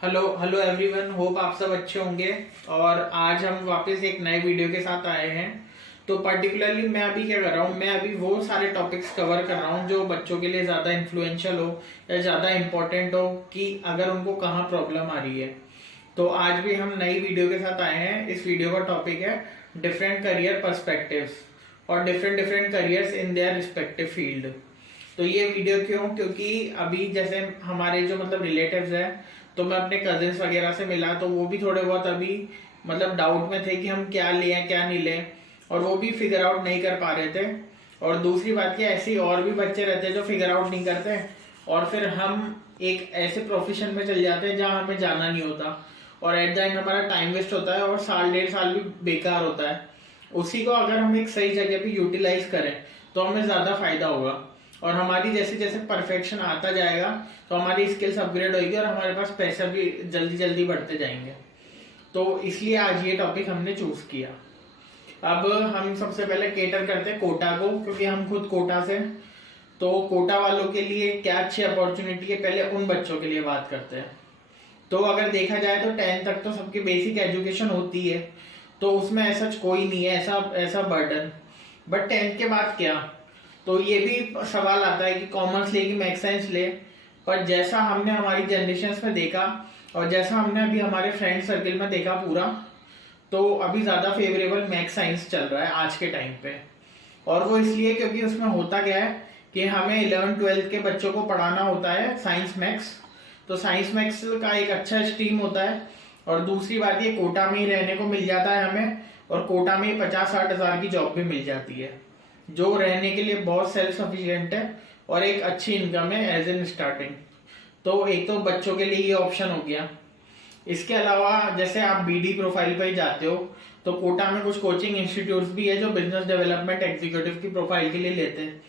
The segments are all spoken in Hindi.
हेलो हेलो एवरीवन, होप आप सब अच्छे होंगे। और आज हम वापस एक नए वीडियो के साथ आए हैं। तो पर्टिकुलरली मैं अभी क्या कर रहा हूँ, मैं अभी वो सारे टॉपिक्स कवर कर रहा हूँ जो बच्चों के लिए ज़्यादा इन्फ्लुएंशियल हो या ज़्यादा इम्पोर्टेंट हो कि अगर उनको कहाँ प्रॉब्लम आ रही है। तो आज भी हम नई वीडियो के साथ आए हैं। इस वीडियो का टॉपिक है डिफरेंट करियर पर्सपेक्टिव्स और different different careers in their respective field. तो ये वीडियो क्यों, क्योंकि अभी जैसे हमारे जो मतलब रिलेटिव्स हैं, तो मैं अपने कजिन्स वगैरह से मिला तो वो भी थोड़े बहुत अभी मतलब डाउट में थे कि हम क्या लें क्या नहीं लें, और वो भी फिगर आउट नहीं कर पा रहे थे। और दूसरी बात कि ऐसे और भी बच्चे रहते हैं जो फिगर आउट नहीं करते, और फिर हम एक ऐसे प्रोफेशन में चल जाते हैं जहाँ हमें जाना नहीं होता, और एट द एंड हमारा टाइम वेस्ट होता है और साल डेढ़ साल भी बेकार होता है। उसी को अगर हम एक सही जगह पे यूटिलाइज करें तो हमें ज़्यादा फायदा होगा, और हमारी जैसे जैसे परफेक्शन आता जाएगा तो हमारी स्किल्स अपग्रेड होगी और हमारे पास पैसा भी जल्दी जल्दी बढ़ते जाएंगे। तो इसलिए आज ये टॉपिक हमने चूज किया। अब हम सबसे पहले केटर करते हैं कोटा को, क्योंकि हम खुद कोटा से। तो कोटा वालों के लिए क्या अच्छी अपॉर्चुनिटी है, पहले उन बच्चों के लिए बात करते हैं। तो अगर देखा जाए तो 10th तक तो सबकी बेसिक एजुकेशन होती है, तो उसमें ऐसा कोई नहीं है ऐसा ऐसा बर्डन। बट 10th के बाद क्या, तो ये भी सवाल आता है कि कॉमर्स ले कि मैथ साइंस ले। पर जैसा हमने हमारी जनरेशन में देखा और जैसा हमने अभी हमारे फ्रेंड सर्कल में देखा पूरा, तो अभी ज्यादा फेवरेबल मैथ साइंस चल रहा है आज के टाइम पे। और वो इसलिए क्योंकि उसमें होता क्या है कि हमें 11th-12th के बच्चों को पढ़ाना होता है साइंस मैथ्स। तो साइंस मैथ्स का एक अच्छा स्ट्रीम होता है, और दूसरी बात ये कोटा में ही रहने को मिल जाता है हमें, और कोटा में 50-60 हजार की जॉब भी मिल जाती है जो रहने के लिए बहुत सेल्फ सफिशिएंट है और एक अच्छी इनकम है एज एन स्टार्टिंग। तो एक तो बच्चों के लिए ये ऑप्शन हो गया। इसके अलावा जैसे आप बीडी प्रोफाइल पर ही जाते हो, तो कोटा में कुछ कोचिंग इंस्टीट्यूट्स भी है जो बिजनेस डेवलपमेंट एग्जीक्यूटिव की प्रोफाइल के लिए लेते हैं।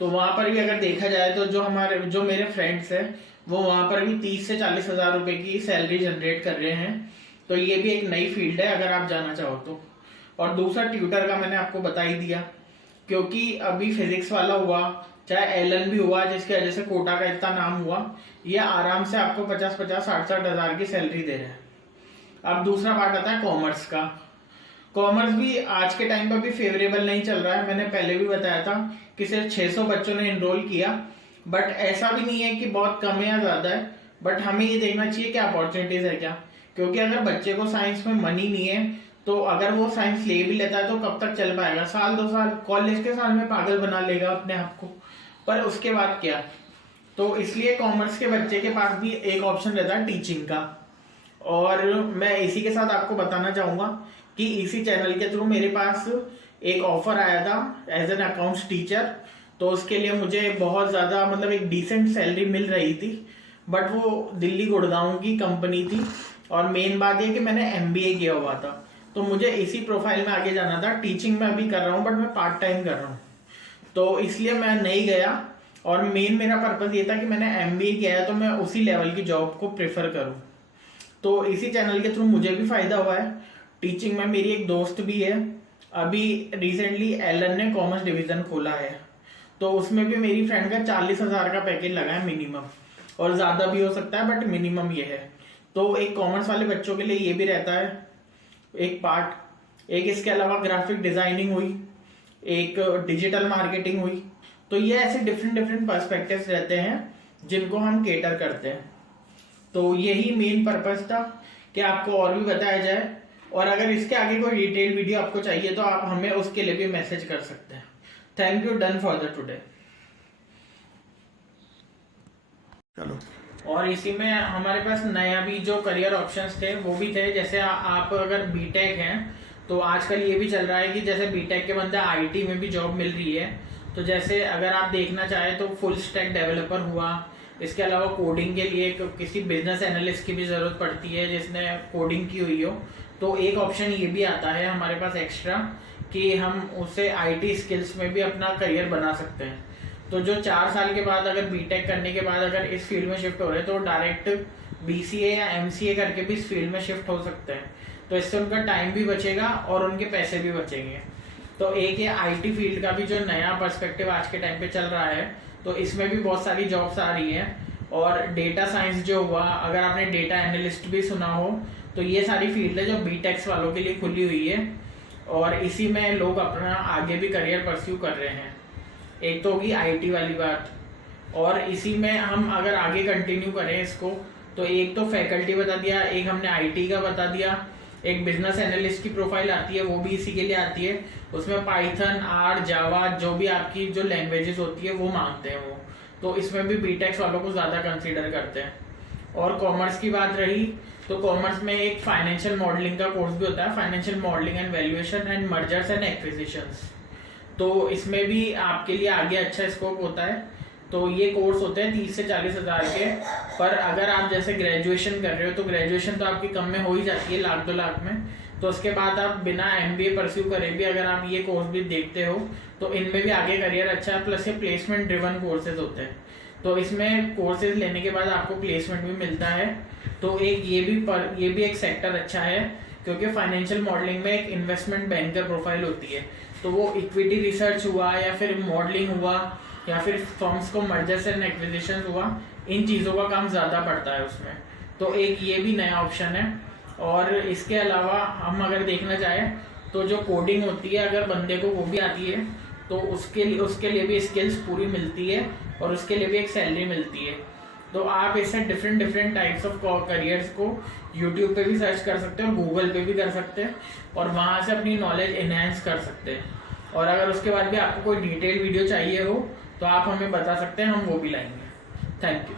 तो वहां पर भी अगर देखा जाए तो जो मेरे फ्रेंड्स हैं वो वहां पर भी 30 से 40 हजार रुपए की सैलरी जनरेट कर रहे हैं। तो ये भी एक नई फील्ड है अगर आप जाना चाहो तो। और दूसरा ट्यूटर का मैंने आपको बता ही दिया, क्योंकि अभी फिजिक्स वाला हुआ चाहे एलन भी हुआ जिसकी वजह से कोटा का इतना नाम हुआ, ये आराम से आपको 50-50 60-60 हजार की सैलरी दे रहे हैं। अब दूसरा पार्ट आता है कॉमर्स का। कॉमर्स भी आज के टाइम पर भी फेवरेबल नहीं चल रहा है। मैंने पहले भी बताया था कि सिर्फ 600 बच्चों ने इनरोल किया, बट ऐसा भी नहीं है कि बहुत कम है या ज्यादा है। बट हमें ये देखना चाहिए कि अपॉर्चुनिटीज है क्या, क्योंकि अगर बच्चे को साइंस में मनी नहीं है तो अगर वो साइंस ले भी लेता है तो कब तक चल पाएगा, साल 2 साल कॉलेज के साल में पागल बना लेगा अपने आप को, पर उसके बाद क्या। तो इसलिए कॉमर्स के बच्चे के पास भी एक ऑप्शन रहता है टीचिंग का। और मैं इसी के साथ आपको बताना चाहूंगा कि इसी चैनल के थ्रू मेरे पास एक ऑफर आया था एज एन अकाउंट्स टीचर। तो उसके लिए मुझे बहुत ज्यादा मतलब एक डिसेंट सैलरी मिल रही थी, बट वो दिल्ली गुड़गांव की कंपनी थी। और मेन बात ये कि मैंने एमबीए किया हुआ था, तो मुझे इसी प्रोफाइल में आगे जाना था। टीचिंग में अभी कर रहा हूँ बट मैं पार्ट टाइम कर रहा हूँ, तो इसलिए मैं नहीं गया। और मेन मेरा पर्पज ये था कि मैंने एमबीए किया है तो मैं उसी लेवल की जॉब को प्रेफर करूँ। तो इसी चैनल के थ्रू मुझे भी फायदा हुआ है। टीचिंग में मेरी एक दोस्त भी है, अभी रिसेंटली एलन ने कॉमर्स डिवीजन खोला है, तो उसमें भी मेरी फ्रेंड का 40 हजार का पैकेज लगा है मिनिमम, और ज्यादा भी हो सकता है बट मिनिमम ये है। तो एक कॉमर्स वाले बच्चों के लिए ये भी रहता है एक पार्ट। एक इसके अलावा ग्राफिक डिजाइनिंग हुई, एक डिजिटल मार्केटिंग हुई। तो ये ऐसे डिफरेंट डिफरेंट पर्सपेक्टिव्स रहते हैं जिनको हम केटर करते हैं। तो यही मेन पर्पस था कि आपको और भी बताया जाए, और अगर इसके आगे कोई डिटेल वीडियो आपको चाहिए तो आप हमें उसके लिए भी मैसेज कर सकते हैं। Thank you, done for the today. चलो। और इसी में हमारे पास नया भी जो करियर ऑप्शंस थे वो भी थे। जैसे आप अगर बीटेक हैं तो आजकल ये भी चल रहा है कि जैसे बीटेक के बंदे आईटी में भी जॉब मिल रही है। तो जैसे अगर आप देखना चाहें तो फुल स्टैक डेवलपर हुआ, इसके अलावा कोडिंग के लिए किसी बिजनेस एनालिस्ट की भी जरूरत पड़ती है जिसने कोडिंग की हुई हो, तो एक ऑप्शन ये भी आता है हमारे पास एक्स्ट्रा कि हम उसे आईटी स्किल्स में भी अपना करियर बना सकते हैं। तो जो 4 साल के बाद अगर बीटेक करने के बाद अगर इस फील्ड में शिफ्ट हो रहे हैं तो डायरेक्ट बीसीए या एमसीए करके भी इस फील्ड में शिफ्ट हो सकते हैं। तो इससे उनका टाइम भी बचेगा और उनके पैसे भी बचेंगे। तो एक ये आईटी फील्ड का भी जो नया पर्सपेक्टिव आज के टाइम पे चल रहा है, तो इसमें भी बहुत सारी जॉब्स आ रही है। और डेटा साइंस जो हुआ, अगर आपने डेटा एनालिस्ट भी सुना हो, तो ये सारी फील्ड है जो बीटेक्स वालों के लिए खुली हुई है और इसी में लोग अपना आगे भी करियर परस्यू कर रहे हैं। एक तो होगी आईटी वाली बात, और इसी में हम अगर आगे कंटिन्यू करें इसको, तो एक तो फैकल्टी बता दिया, एक हमने आईटी का बता दिया, एक बिजनेस एनालिस्ट की प्रोफाइल आती है, वो भी इसी के लिए आती है। उसमें पाइथन, आर, जावा, जो भी आपकी जो लैंग्वेजेस होती है वो मांगते हैं वो, तो इसमें भी बीटेक्स वालों को ज़्यादा कंसीडर करते हैं। और कॉमर्स की बात रही तो कॉमर्स में एक फाइनेंशियल मॉडलिंग का कोर्स भी होता है, financial modelling and valuation and mergers and acquisitions. तो इसमें भी आपके लिए आगे अच्छा स्कोप होता है। तो ये कोर्स होते हैं 30 से 40 हज़ार के। पर अगर आप जैसे ग्रेजुएशन कर रहे हो तो ग्रेजुएशन तो आपकी कम में हो ही जाती है, 1-2 लाख में। तो उसके बाद आप बिना एमबीए परस्यू करे भी अगर आप ये कोर्स भी देखते हो तो इनमें भी आगे करियर अच्छा है। प्लस ये प्लेसमेंट ड्रिवन कोर्सेज होते हैं, तो इसमें कोर्सेज लेने के बाद आपको प्लेसमेंट भी मिलता है। तो एक ये भी एक सेक्टर अच्छा है, क्योंकि फाइनेंशियल मॉडलिंग में एक इन्वेस्टमेंट बैंकर प्रोफाइल होती है। तो वो इक्विटी रिसर्च हुआ या फिर मॉडलिंग हुआ या फिर फर्म्स को मर्जर्स एंड एक्विजिशन हुआ, इन चीज़ों का काम ज़्यादा पड़ता है उसमें। तो एक ये भी नया ऑप्शन है। और इसके अलावा हम अगर देखना चाहें तो जो कोडिंग होती है, अगर बंदे को वो भी आती है तो उसके लिए भी स्किल्स पूरी मिलती है और उसके लिए भी एक सैलरी मिलती है। तो आप इससे डिफरेंट टाइप्स ऑफ करियर्स को यूट्यूब पे भी सर्च कर सकते हैं और गूगल पे भी कर सकते हैं और वहाँ से अपनी नॉलेज एनहेंस कर सकते हैं। और अगर उसके बाद भी आपको कोई डिटेल वीडियो चाहिए हो तो आप हमें बता सकते हैं, हम वो भी लाएंगे। Thank you.